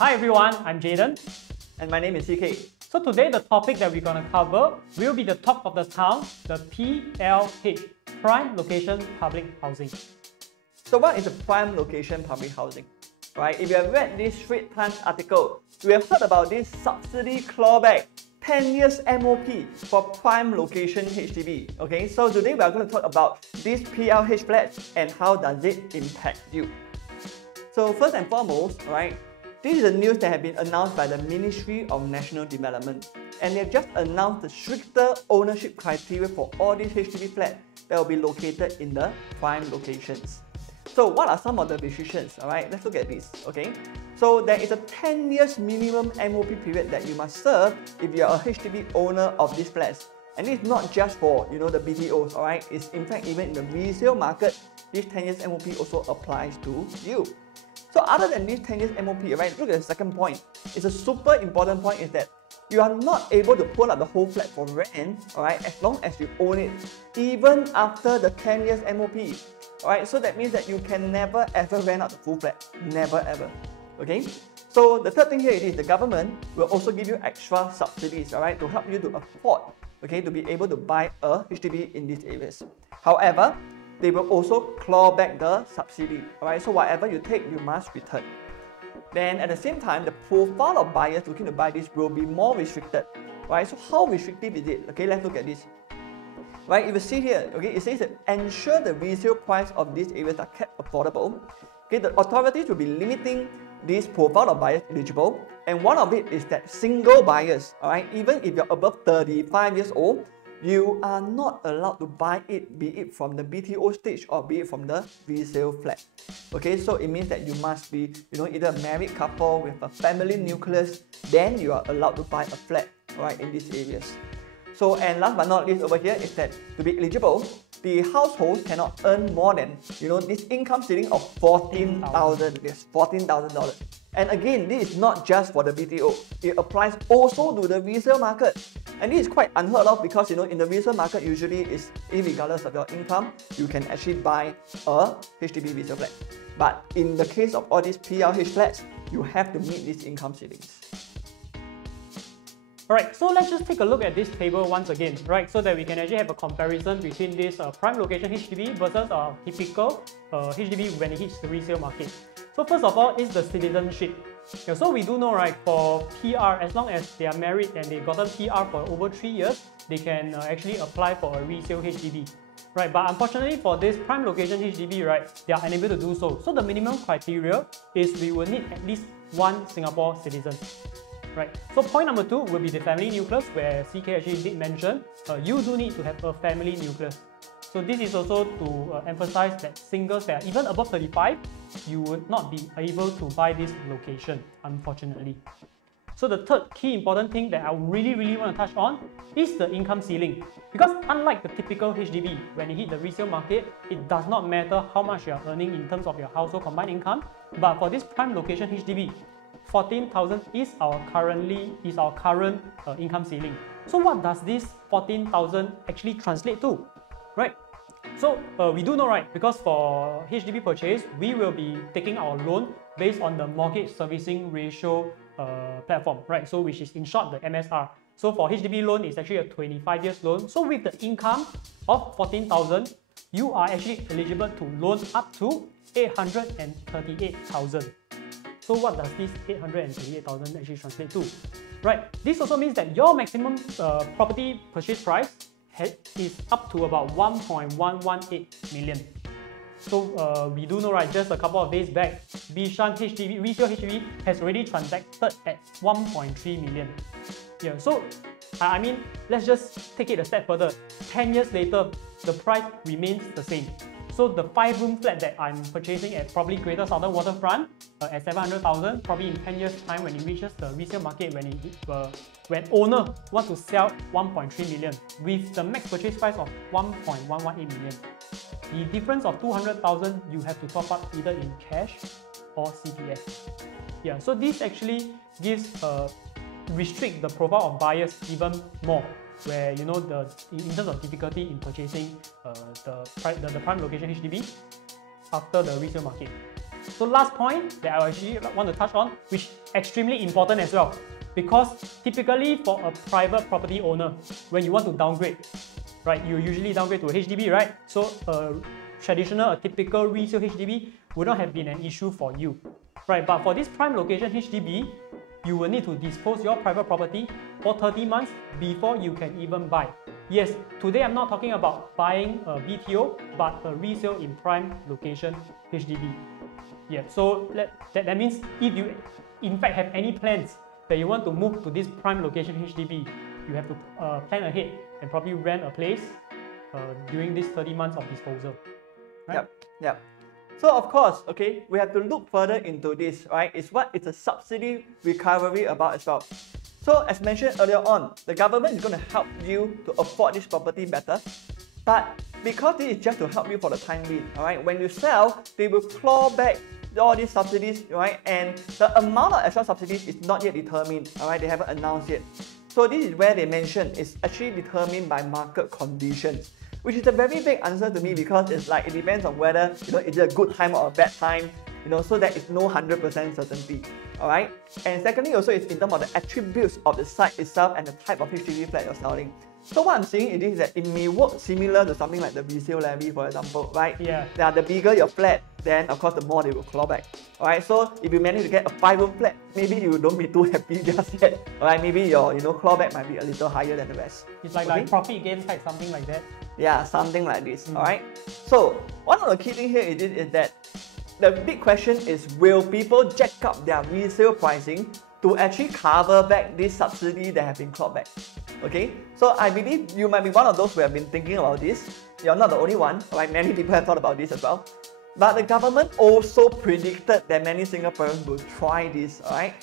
Hi everyone, I'm Jaden. And my name is CK. So today the topic that we're going to cover will be the talk of the town, the PLH, Prime Location Public Housing. So what is a prime location public housing? Right? If you have read this Straits Times article, you have heard about this subsidy clawback, 10 years MOP for prime location HDB. Okay, so today we are going to talk about this PLH flats and how does it impact you. So first and foremost, right, this is the news that has been announced by the Ministry of National Development, and they have just announced the stricter ownership criteria for all these HDB flats that will be located in the prime locations. So what are some of the restrictions? Alright, let's look at this. Okay, so there is a 10 years minimum MOP period that you must serve if you are a HDB owner of these flats. And it's not just for the BTOs, alright? It's in fact even in the resale market, this 10 years MOP also applies to you. So other than this 10 years MOP, right, look at the second point. It's a super important point is that you are not able to pull up the whole flat for rent, alright, as long as you own it, even after the 10 years MOP. Alright, so that means that you can never ever rent out the full flat. Never ever. Okay? So the third thing here is the government will also give you extra subsidies, alright, to help you to afford, okay, to be able to buy a HDB in these areas. However, they will also claw back the subsidy. Alright, so whatever you take, you must return. Then at the same time, the profile of buyers looking to buy this will be more restricted. Right, so how restrictive is it? Okay, let's look at this. Right, if you see here, okay, it says that ensure the resale price of these areas are kept affordable. Okay, the authorities will be limiting this profile of buyers eligible, and one of it is that single buyers. Alright, even if you're above 35 years old, you are not allowed to buy it, be it from the BTO stage or be it from the resale flat. Okay, so it means that you must be, either a married couple with a family nucleus, then you are allowed to buy a flat, right, in these areas. So, and last but not least over here is that to be eligible, the households cannot earn more than, this income ceiling of $14,000. Yes, $14,000. And again, this is not just for the BTO. It applies also to the resale market. And this is quite unheard of because, in the resale market, usually is irregardless of your income, you can actually buy a HDB resale flat. But in the case of all these PLH flats, you have to meet these income ceilings. Alright, so let's just take a look at this table once again, right? So that we can actually have a comparison between this prime location HDB versus typical HDB when it hits the resale market. So first of all is the citizenship. Yeah, so we do know, right, for PR, as long as they are married and they've gotten PR for over 3 years, they can actually apply for a resale HDB. Right, but unfortunately for this prime location HDB, right, they are unable to do so. So the minimum criteria is we will need at least one Singapore citizen. Right. So point number 2 will be the family nucleus, where CK actually did mention you do need to have a family nucleus. So this is also to emphasize that singles that are even above 35, you would not be able to buy this location, unfortunately. So the third key important thing that I really want to touch on is the income ceiling. Because unlike the typical HDB, when you hit the resale market, it does not matter how much you are earning in terms of your household combined income. But for this prime location HDB, 14,000 is our current income ceiling. So what does this 14,000 actually translate to? Right. So we do know, right, because for HDB purchase, we will be taking our loan based on the mortgage servicing ratio platform, right? So which is in short the MSR. So for HDB loan, it's actually a 25 years loan. So with the income of 14,000, you are actually eligible to loan up to 838,000. So what does this 838,000 actually translate to? Right, this also means that your maximum property purchase price is up to about 1.118 million. So we do know, right, just a couple of days back, Bishan HDB, resale HDB has already transacted at 1.3 million. Yeah, so I mean, let's just take it a step further. 10 years later, the price remains the same. So the 5-room flat that I'm purchasing at probably Greater Southern Waterfront at 700,000, probably in 10 years time when it reaches the resale market, when owner wants to sell 1.3 million with the max purchase price of 1.118 million. The difference of 200,000 you have to top up either in cash or CPF. Yeah, so this actually gives restrict the profile of buyers even more, where in terms of difficulty in purchasing the prime location HDB after the resale market. So last point that I actually want to touch on, which is extremely important as well, because typically for a private property owner, when you want to downgrade, right, you usually downgrade to a HDB, right? So a typical resale HDB would not have been an issue for you, right? But for this prime location HDB, you will need to dispose your private property for 30 months before you can even buy. Yes, today I'm not talking about buying a BTO, but a resale in prime location HDB. Yeah, so that means if you in fact have any plans that you want to move to this prime location HDB, you have to plan ahead and probably rent a place during these 30 months of disposal. Right? Yep. So of course, okay, we have to look further into this, right? It's a subsidy recovery about as well. So as mentioned earlier on, the government is going to help you to afford this property better. But because this is just to help you for the time being, alright, when you sell, they will claw back all these subsidies, right? And the amount of extra subsidies is not yet determined, alright, they haven't announced yet. So this is where they mention it's actually determined by market conditions, which is a very big answer to me, because it's like it depends on whether it's a good time or a bad time, so there is no 100% certainty. Alright? And secondly, also it's in terms of the attributes of the site itself and the type of HDB flat you're selling. So what I'm saying is that it may work similar to something like the resale levy, for example, right? Yeah. Now, the bigger your flat, then of course the more they will claw back. Alright, so if you manage to get a 5-room flat, maybe you don't be too happy just yet. Alright, maybe your clawback might be a little higher than the rest. It's like profit gain type, something like that. Yeah, something like this. Alright. So one of the key things here is that the big question is, will people jack up their resale pricing to actually cover back this subsidy that have been clawed back? Okay, so I believe you might be one of those who have been thinking about this. You're not the only one, right? Many people have thought about this as well. But the government also predicted that many Singaporeans will try this, alright?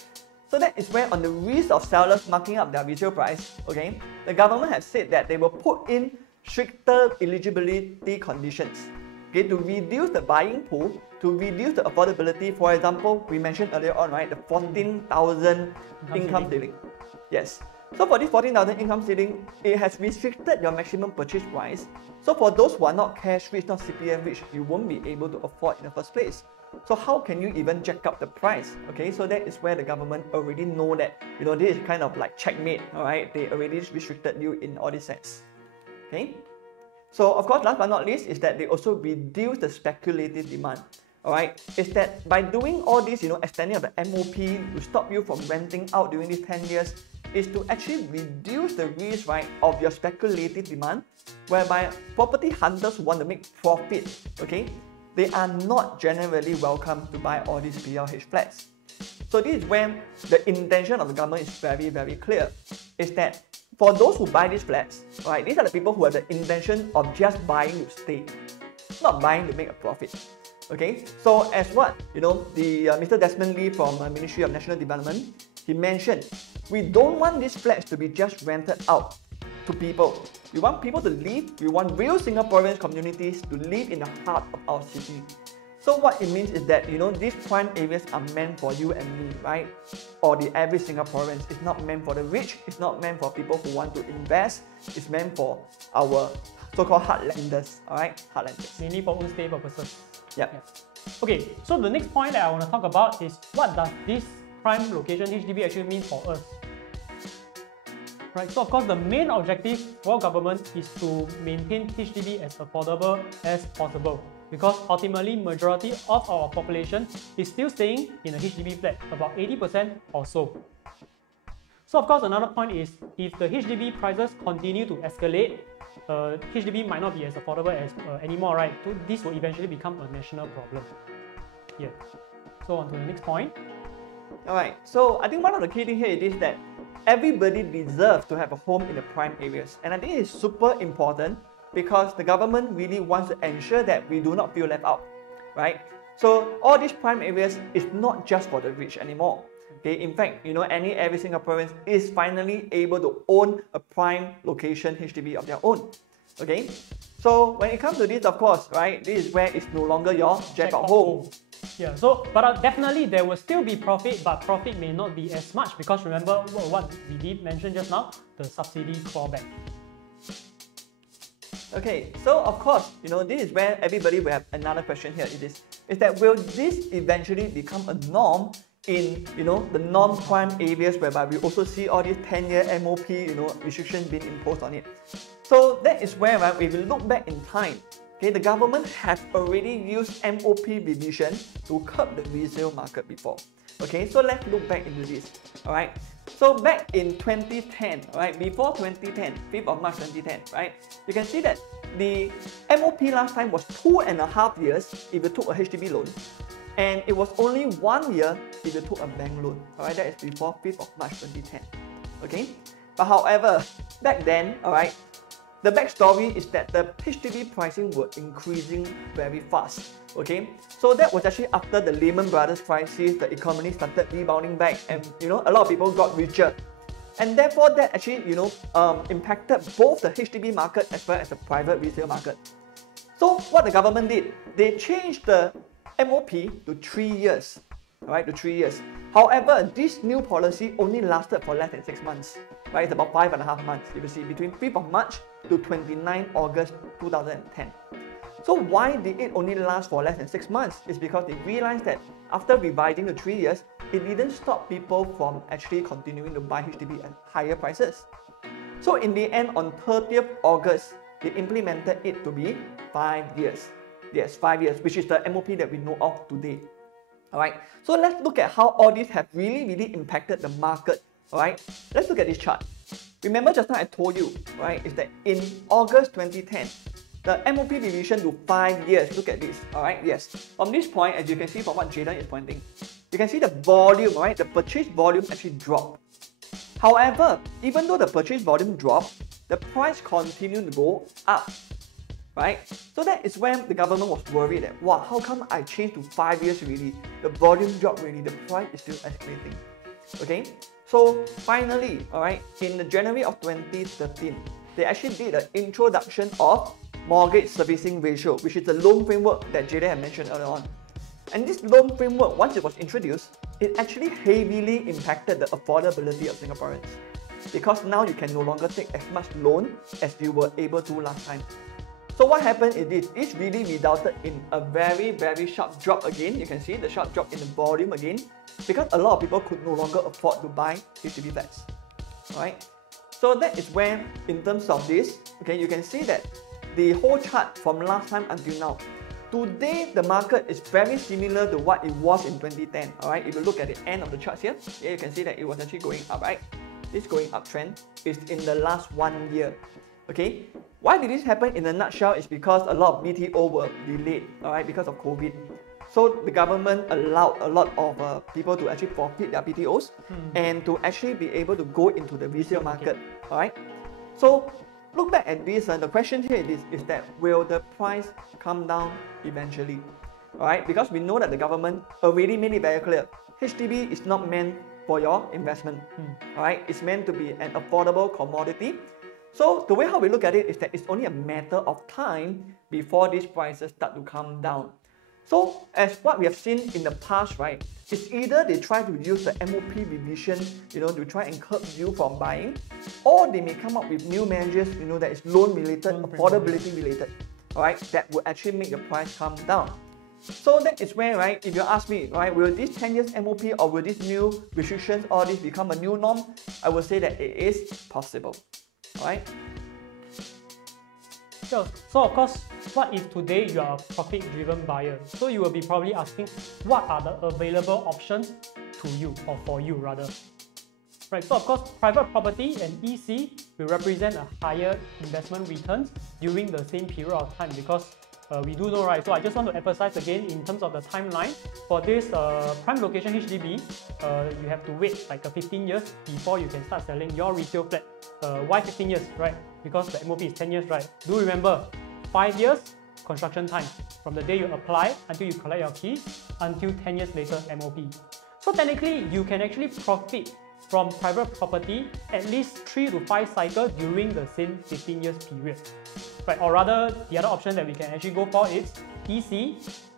So that is where, on the risk of sellers marking up their resale price, okay, the government has said that they will put in stricter eligibility conditions, okay, to reduce the buying pool, to reduce the affordability. For example, we mentioned earlier on, right, the 14,000 income ceiling. Yes. So for this 14,000 income ceiling, it has restricted your maximum purchase price. So for those who are not cash rich, not CPF rich, you won't be able to afford in the first place. So how can you even jack up the price? Okay, so that is where the government already know that, this is kind of like checkmate, alright? They already restricted you in all these sense. Okay? So of course, last but not least, is that they also reduce the speculative demand. Alright, is that by doing all this, extending of the MOP to stop you from renting out during these 10 years, is to actually reduce the risk, right, of your speculative demand, whereby property hunters who want to make profit, okay, they are not generally welcome to buy all these PLH flats. So this is when the intention of the government is very, very clear, is that for those who buy these flats, right, these are the people who have the intention of just buying to stay, not buying to make a profit. Okay, so as what Mr. Desmond Lee from Ministry of National Development, he mentioned, we don't want these flats to be just rented out to people. We want people to live. We want real Singaporean communities to live in the heart of our city. So what it means is that these prime areas are meant for you and me, right? Or the average Singaporeans. It's not meant for the rich. It's not meant for people who want to invest. It's meant for our so-called heartlanders. Alright, heartlanders. Mainly for own stay purposes. Yep. Okay, so the next point that I want to talk about is, what does this prime location HDB actually mean for us? Right, so of course the main objective for government is to maintain HDB as affordable as possible, because ultimately majority of our population is still staying in a HDB flat, about 80% or so. So of course another point is, if the HDB prices continue to escalate, HDB might not be as affordable as anymore, right? So this will eventually become a national problem. Yeah. So on to the next point. Alright, so I think one of the key things here is that everybody deserves to have a home in the prime areas. And I think it's super important, because the government really wants to ensure that we do not feel left out, right? So all these prime areas is not just for the rich anymore. Okay, in fact, every Singaporean is finally able to own a prime location HDB of their own. Okay, so when it comes to this, of course, right, this is where it's no longer your jackpot hole. Yeah, so but definitely there will still be profit, but profit may not be as much, because remember what we did mention just now, the subsidy clawback. Okay, so of course, this is where everybody will have another question here. It is that will this eventually become a norm in the non-prime areas whereby we also see all these 10-year MOP restrictions being imposed on it. So that is where, right, if we look back in time, okay, the government has already used MOP revision to curb the resale market before. Okay, so let's look back into this. Alright, so back in 2010, right, before 2010, 5th of March 2010, right, you can see that the MOP last time was 2.5 years if you took a HDB loan, and it was only 1 year if you took a bank loan. Alright, that is before 5th of March 2010. Okay, but however, back then, alright, the backstory is that the HDB pricing were increasing very fast. Okay, so that was actually after the Lehman Brothers crisis, the economy started rebounding back, and a lot of people got richer, and therefore that actually impacted both the HDB market as well as the private resale market. So what the government did, they changed the MOP to 3 years. Alright, to 3 years. However, this new policy only lasted for less than 6 months. Right, it's about 5.5 months. You will see between 5th of March to 29 August 2010. So why did it only last for less than 6 months? It's because they realized that after revising the 3 years, it didn't stop people from actually continuing to buy HDB at higher prices. So in the end, on 30th August, they implemented it to be 5 years. Yes, 5 years, which is the MOP that we know of today. Alright, so let's look at how all these have really impacted the market. Alright, let's look at this chart. Remember just now I told you, right, is that in August 2010, the MOP revision to 5 years. Look at this, alright, yes. From this point, as you can see from what Jayden is pointing, you can see the volume, right, the purchase volume actually dropped. However, even though the purchase volume dropped, the price continued to go up. Right? So that is when the government was worried that, wow, how come I changed to 5 years really? The volume dropped really, the price is still escalating. Okay? So finally, alright, in the January of 2013, they actually did an introduction of mortgage servicing ratio, which is the loan framework that Jayden had mentioned earlier on. And this loan framework, once it was introduced, it actually heavily impacted the affordability of Singaporeans. Because now you can no longer take as much loan as you were able to last time. So what happened is this, it really resulted in a very sharp drop again. You can see the sharp drop in the volume again, because a lot of people could no longer afford to buy HDB flats. Alright, so that is when, in terms of this, okay, you can see that the whole chart from last time until now, today the market is very similar to what it was in 2010. Alright, if you look at the end of the charts here, you can see that it was actually going up, right? This going up trend is in the last 1 year. Okay, why did this happen in a nutshell is because a lot of BTO were delayed, alright, because of COVID. So the government allowed a lot of people to actually forfeit their BTOs and to actually be able to go into the resale market, alright. So look back at this, the question here is that will the price come down eventually, alright, because we know that the government already made it very clear, HDB is not meant for your investment, alright, it's meant to be an affordable commodity. So the way how we look at it is that it's only a matter of time before these prices start to come down. So as what we have seen in the past, right, it's either they try to use the MOP revision, to try and curb you from buying, or they may come up with new measures, that is loan related, affordability related, alright, that will actually make the price come down. So that is where, right, if you ask me, right, will this 10 years MOP or will these new restrictions, all this become a new norm? I would say that it is possible. Alright? Sure. So of course, what if today you are a profit-driven buyer? So you will be probably asking, what are the available options to you, or for you rather? Right, so of course, private property and EC will represent a higher investment returns during the same period of time, because we do know, right? So I just want to emphasize again in terms of the timeline for this prime location HDB, you have to wait like 15 years before you can start selling your resale flat. Why 15 years, right? Because the MOP is 10 years, right? Do remember, 5 years construction time from the day you apply until you collect your key until 10 years later MOP. So technically, you can actually profit from private property at least 3 to 5 cycles during the same 15 years period. Right, or rather, the other option that we can actually go for is EC,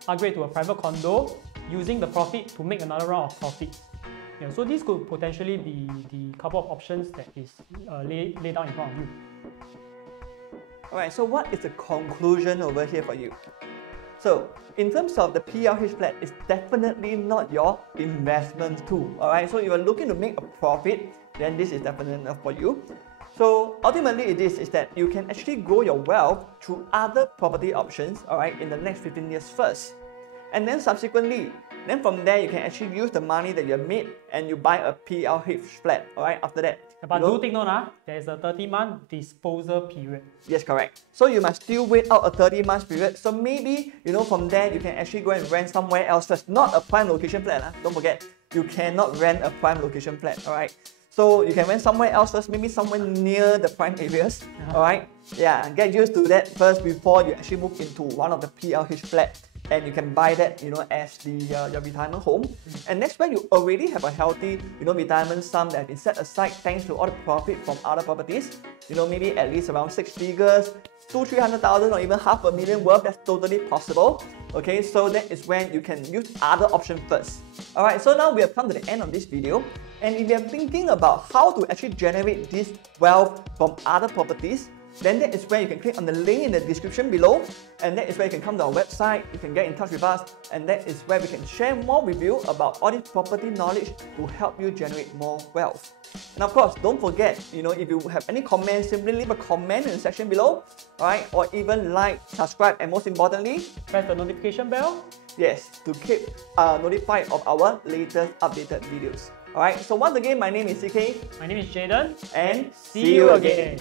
upgrade to a private condo, using the profit to make another round of profits. Yeah, so this could potentially be the couple of options that is laid down in front of you. Alright, so what is the conclusion over here for you? So in terms of the PLH flat, it's definitely not your investment tool. Alright, so if you're looking to make a profit, then this is definitely enough for you. So ultimately it is that you can actually grow your wealth through other property options, alright, in the next 15 years first. And then subsequently, then from there you can actually use the money that you have made and you buy a PLH flat, alright, after that. But do take note, there is a 30-month disposal period. Yes, correct. So you must still wait out a 30-month period. So maybe, from there you can actually go and rent somewhere else first. Not a prime location flat, don't forget. You cannot rent a prime location flat, alright? So you can rent somewhere else first, maybe somewhere near the prime areas, alright? Yeah, get used to that first before you actually move into one of the PLH flat. And you can buy that, as your retirement home. And that's when you already have a healthy, retirement sum that has been set aside thanks to all the profit from other properties. Maybe at least around 6 figures, 200,000-300,000 or even $500,000 worth. That's totally possible. Okay, so that is when you can use other options first. Alright, so now we have come to the end of this video. And if you are thinking about how to actually generate this wealth from other properties, then that is where you can click on the link in the description below, and that is where you can come to our website, you can get in touch with us, and that is where we can share more with you about all this property knowledge to help you generate more wealth. And of course, don't forget, if you have any comments, simply leave a comment in the section below, alright, or even like, subscribe, and most importantly, press the notification bell. Yes, to keep notified of our latest updated videos. Alright, so once again, my name is CK. My name is Jaden. And see you again.